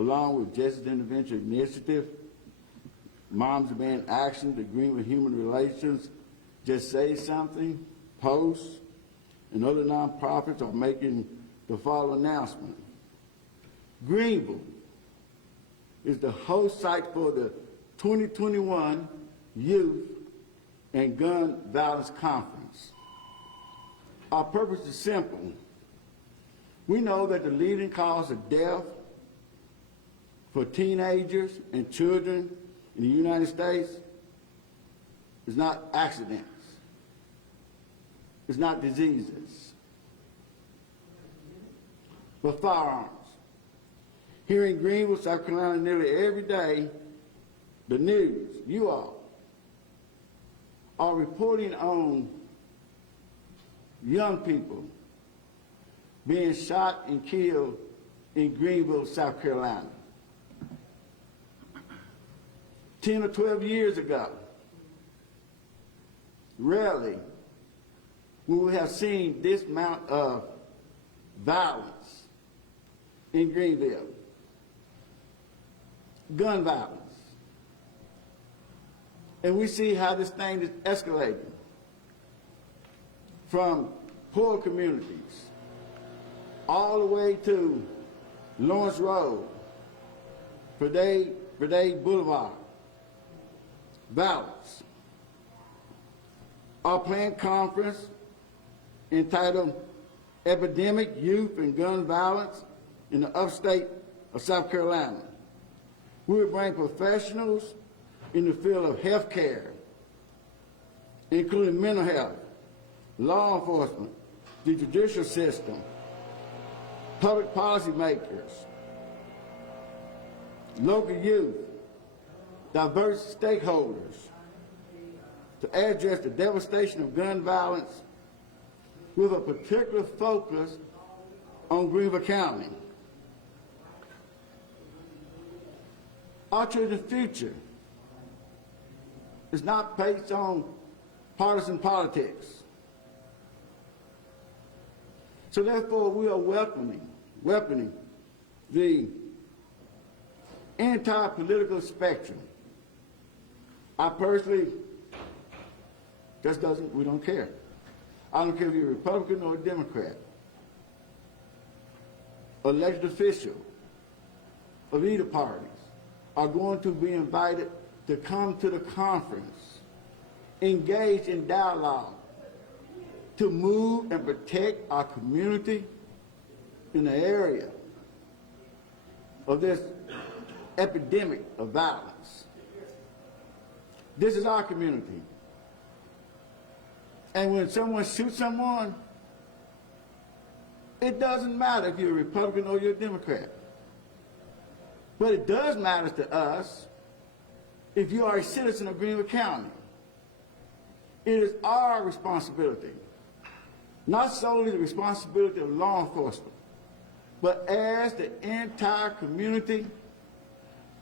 along with Justice Intervention Initiative, Moms Demand Action, the Greenville Human Relations, Just Say Something, Post, and other nonprofits are making the following announcement. Greenville is the host site for the 2021 Youth and Gun Violence Conference. Our purpose is simple. We know that the leading cause of death for teenagers and children in the United States is not accidents. It's not diseases, but firearms. Here in Greenville, South Carolina, nearly every day, the news, you all, are reporting on young people being shot and killed in Greenville, South Carolina. 10 or 12 years ago, rarely we would have seen this amount of violence in Greenville. Gun violence. And we see how this thing is escalating from poor communities all the way to Lawrence Road, Verdade Boulevard. Violence. Our planned conference entitled Epidemic Youth and Gun Violence in the upstate of South Carolina. We will bring professionals in the field of health care, including mental health, law enforcement, the judicial system, public policy makers, local youth, diverse stakeholders to address the devastation of gun violence with a particular focus on Greenville County. Our children's future is not based on partisan politics. So therefore, we are welcoming the entire political spectrum. I personally we don't care. I don't care if you're a Republican or a Democrat, elected official of either parties are going to be invited to come to the conference, engage in dialogue, to move and protect our community in the area of this epidemic of violence. This is our community. And when someone shoots someone, it doesn't matter if you're a Republican or you're a Democrat. But it does matter to us if you are a citizen of Greenville County. It is our responsibility, not solely the responsibility of law enforcement, but as the entire community,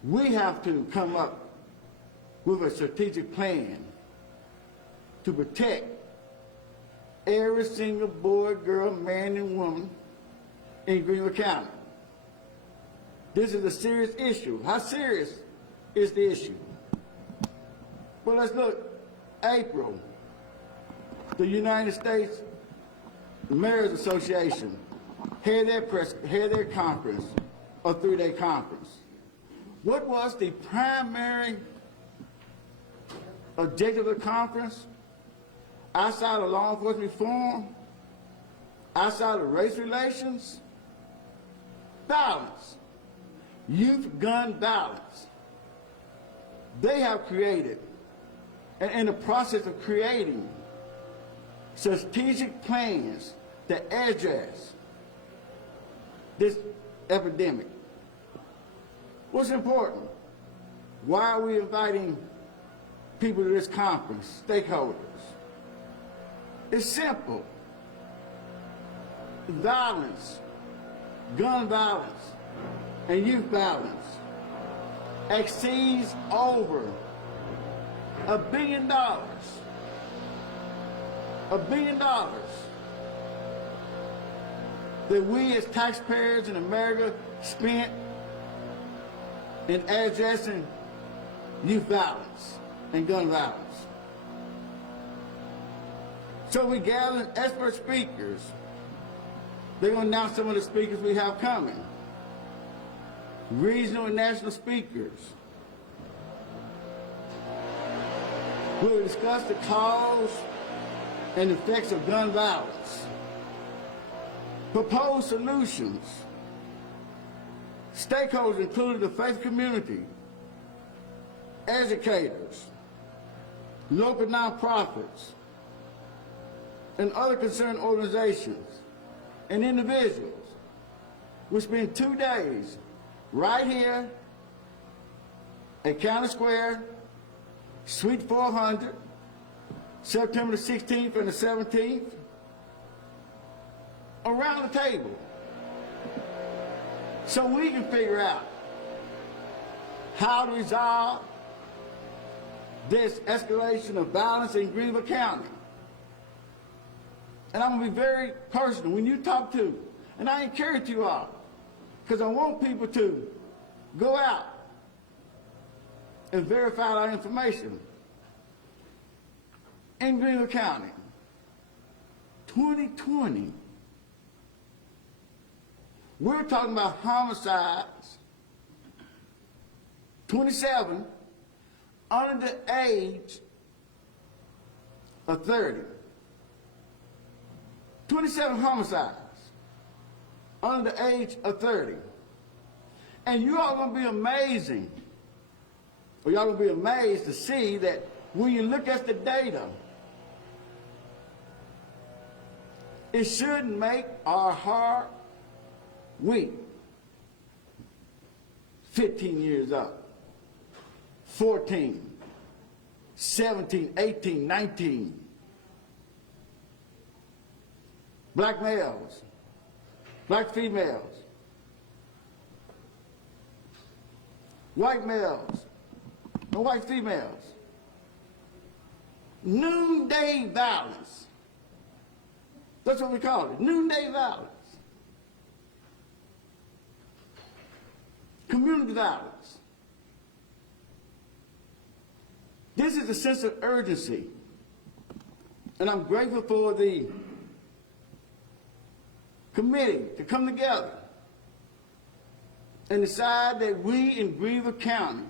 we have to come up with a strategic plan to protect every single boy, girl, man, and woman in Greenville County. This is a serious issue. How serious is the issue? Well, let's look. April, the United States Mayors Association had their conference, a 3-day conference. What was the primary objective of the conference? Outside of law enforcement reform, outside of race relations, violence, youth gun violence. They have created, and in the process of creating, strategic plans to address this epidemic. What's important? Why are we inviting people to this conference, stakeholders? It's simple. Violence, gun violence, and youth violence exceeds over $1 billion. $1 billion that we as taxpayers in America spent in addressing youth violence and gun violence. So we gathered expert speakers. They're going to announce some of the speakers we have coming. Regional and national speakers. We'll discuss the cause and effects of gun violence. Propose solutions. Stakeholders including the faith community, educators, local nonprofits, and other concerned organizations and individuals. We'll spend 2 days right here at County Square, Suite 400, September the 16th and the 17th, around the table, so we can figure out how to resolve this escalation of violence in Greenville County. And I'm going to be very personal when you talk to, and I encourage you all, because I want people to go out and verify our information. In Greenville County, 2020, we're talking about homicides, 27 under the age of 30. 27 homicides under the age of 30. And you all gonna be amazing, or y'all gonna be amazed to see that when you look at the data, it shouldn't make our heart weak. 15 years up, 14, 17, 18, 19. Black males, black females, white males, and white females. Noonday violence. That's what we call it, noonday violence. Community violence. This is a sense of urgency. And I'm grateful for the committee to come together and decide that we in Greenville County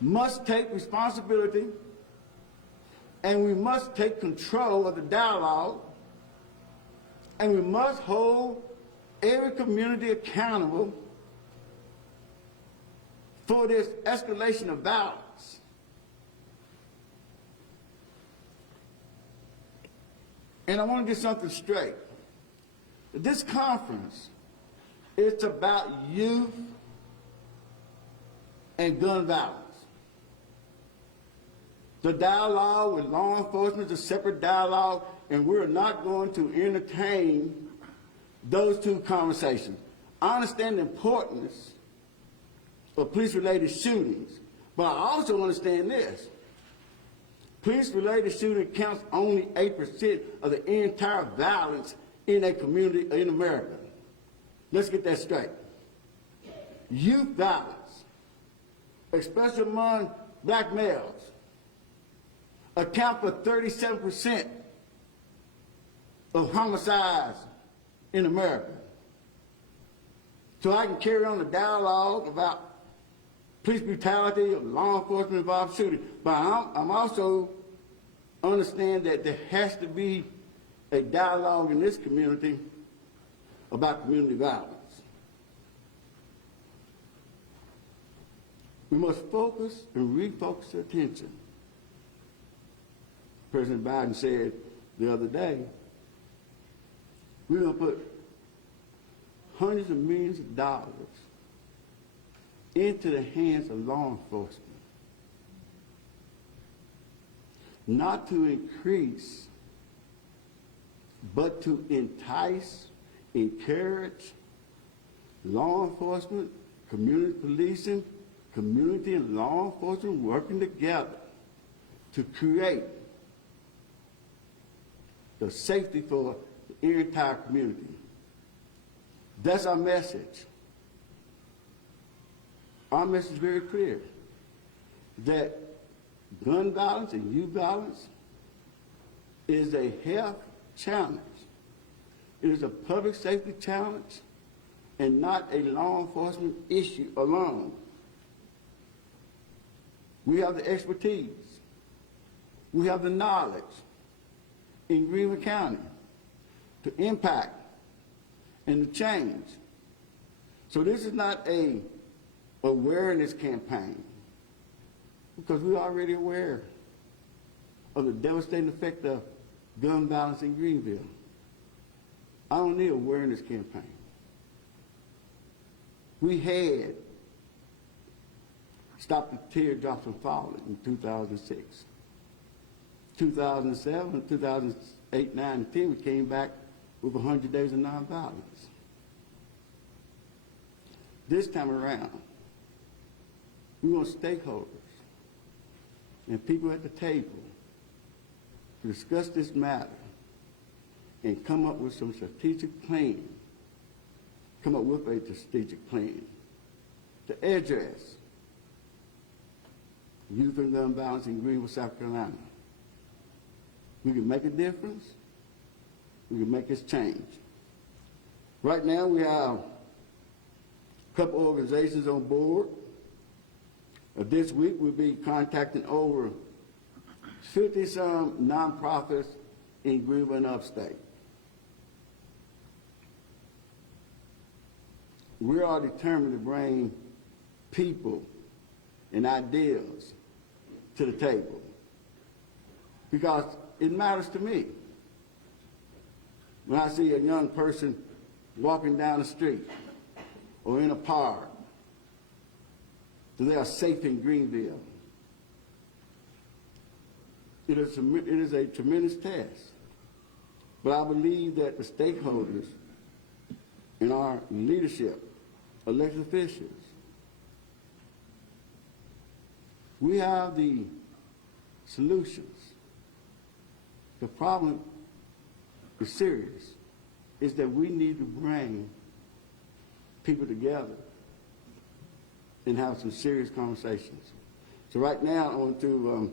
must take responsibility and we must take control of the dialogue and we must hold every community accountable for this escalation of violence. And I want to get something straight. This conference, it's about youth and gun violence. The dialogue with law enforcement is a separate dialogue, and we're not going to entertain those two conversations. I understand the importance of police-related shootings, but I also understand this. Police-related shooting counts only 8% of the entire violence in a community in America. Let's get that straight. Youth violence, especially among black males, account for 37% of homicides in America. So I can carry on the dialogue about police brutality or law enforcement involved shooting, but I'm also understand that there has to be a dialogue in this community about community violence. We must focus and refocus our attention. President Biden said the other day, we're going to put hundreds of millions of dollars into the hands of law enforcement, not to increase, but to entice, encourage law enforcement, community policing, community and law enforcement working together to create the safety for the entire community. That's our message. our message is very clear that gun violence and youth violence is a health challenge. It is a public safety challenge and not a law enforcement issue alone. We have the expertise. We have the knowledge in Greenville County to impact and to change. So this is not a awareness campaign, because we're already aware of the devastating effect of gun violence in Greenville. I don't need an awareness campaign. We had stopped the teardrops from falling in 2006. 2007, 2008, 9, and 10, we came back with 100 days of nonviolence. This time around, we want stakeholders and people at the table to discuss this matter and come up with some strategic plan, come up with a strategic plan to address youth and gun violence in Greenville, South Carolina. We can make a difference. We can make this change. Right now, we have a couple organizations on board. This week, we'll be contacting over 50-some nonprofits in Greenville and upstate. We are determined to bring people and ideas to the table because it matters to me. When I see a young person walking down the street or in a park, that they are safe in Greenville, it is a tremendous task. But I believe that the stakeholders in our leadership, elected officials, we have the solutions. The problem is serious, is that we need to bring people together and have some serious conversations. So right now I want to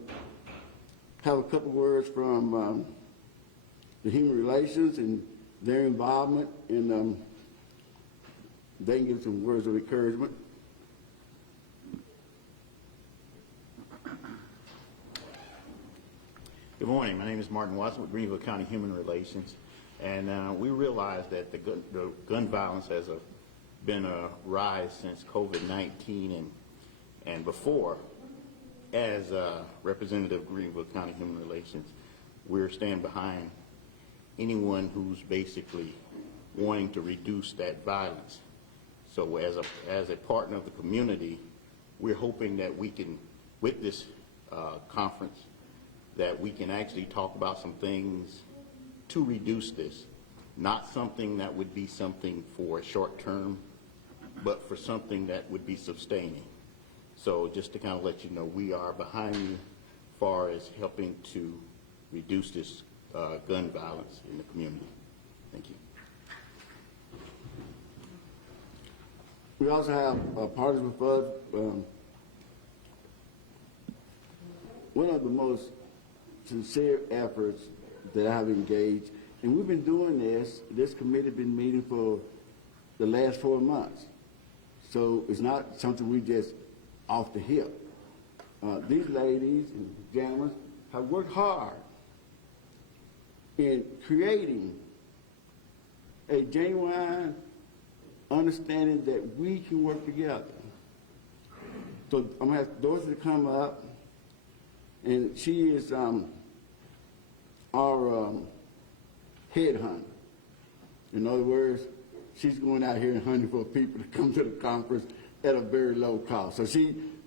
have a couple words from the Human Relations and their involvement, and they can give some words of encouragement. Good morning. My name is Martin Watson with Greenville County Human Relations, and we realize that the gun violence has been a rise since COVID-19 and before. As representative of Greenville County Human Relations, we're standing behind anyone who's basically wanting to reduce that violence. So as a partner of the community, we're hoping that we can, with this conference, that we can actually talk about some things to reduce this. Not something that would be something for short term, but for something that would be sustaining. So just to kind of let you know, we are behind you as far as helping to reduce this gun violence in the community. Thank you. We also have partners with us. One of the most sincere efforts that I have engaged, and we've been doing this committee has been meeting for the last 4 months. So it's not something we just off the hip. These ladies and gentlemen have worked hard in creating a genuine understanding that we can work together. So I'm going to ask Dorothy to come up, and she is our headhunter. In other words, she's going out here and hunting for people to come to the conference at a very low cost. So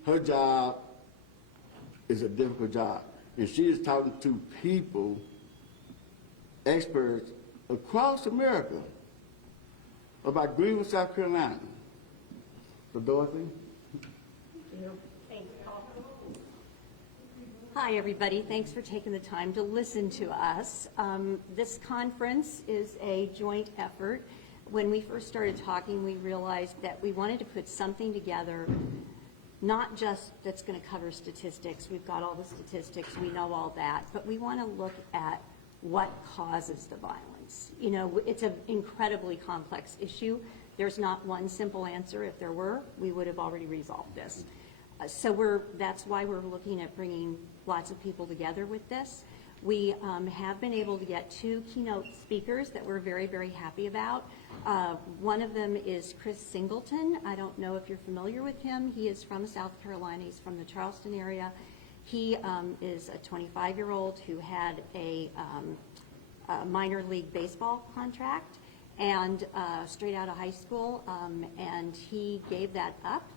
her job is a difficult job. And she is talking to people, experts across America about Greenville, South Carolina. So Dorothy? Hi, everybody. Thanks for taking the time to listen to us. This conference is a joint effort. When we first started talking, we realized that we wanted to put something together not just that's going to cover statistics. We've got all the statistics, we know all that, but we want to look at what causes the violence. You know, it's an incredibly complex issue. There's not one simple answer. If there were, we would have already resolved this. So that's why we're looking at bringing lots of people together with this. We have been able to get 2 keynote speakers that we're very, very happy about. One of them is Chris Singleton. I don't know if you're familiar with him. He is from South Carolina. He's from the Charleston area. He is a 25-year-old who had a minor league baseball contract and straight out of high school, and he gave that up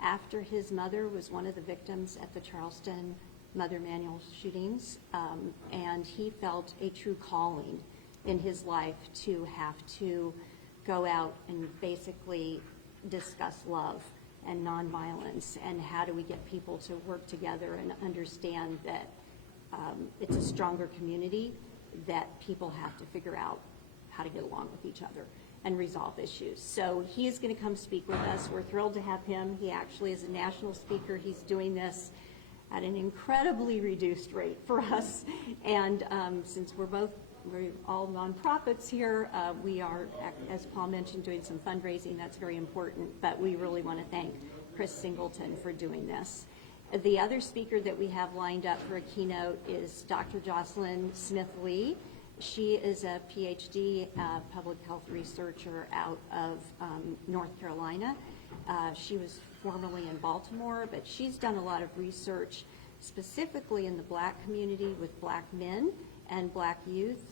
after his mother was one of the victims at the Charleston Mother Manual shootings, and he felt a true calling in his life to have to go out and basically discuss love and nonviolence and how do we get people to work together and understand that it's a stronger community, that people have to figure out how to get along with each other and resolve issues. So he's going to come speak with us. We're thrilled to have him. He actually is a national speaker. He's doing this at an incredibly reduced rate for us. And since we're all nonprofits here, we are, as Paul mentioned, doing some fundraising. That's very important. But we really want to thank Chris Singleton for doing this. The other speaker that we have lined up for a keynote is Dr. Jocelyn Smith-Lee. She is a PhD public health researcher out of North Carolina. She was formerly in Baltimore, but she's done a lot of research specifically in the Black community with Black men and Black youth,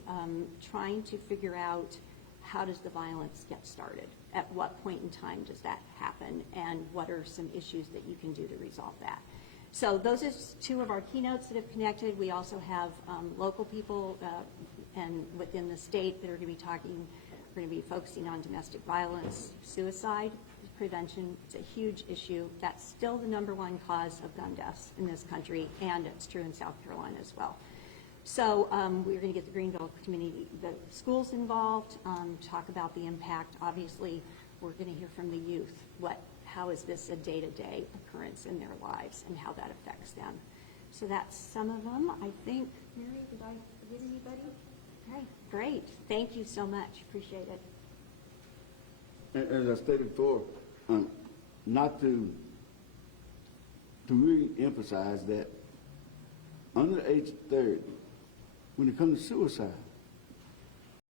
trying to figure out how does the violence get started? At what point in time does that happen? And what are some issues that you can do to resolve that? So those are 2 of our keynotes that have connected. We also have local people and within the state that are going to be talking. We're going to be focusing on domestic violence, suicide prevention. It's a huge issue. That's still the #1 cause of gun deaths in this country, and it's true in South Carolina as well. So we're going to get the Greenville community, the schools involved, talk about the impact. Obviously, we're going to hear from the youth. How is this a day-to-day occurrence in their lives and how that affects them? So that's some of them. I think, Mary, did I forget anybody? Okay, great. Thank you so much. Appreciate it. As I stated before, not to really emphasize that under the age of 30, when it comes to suicide,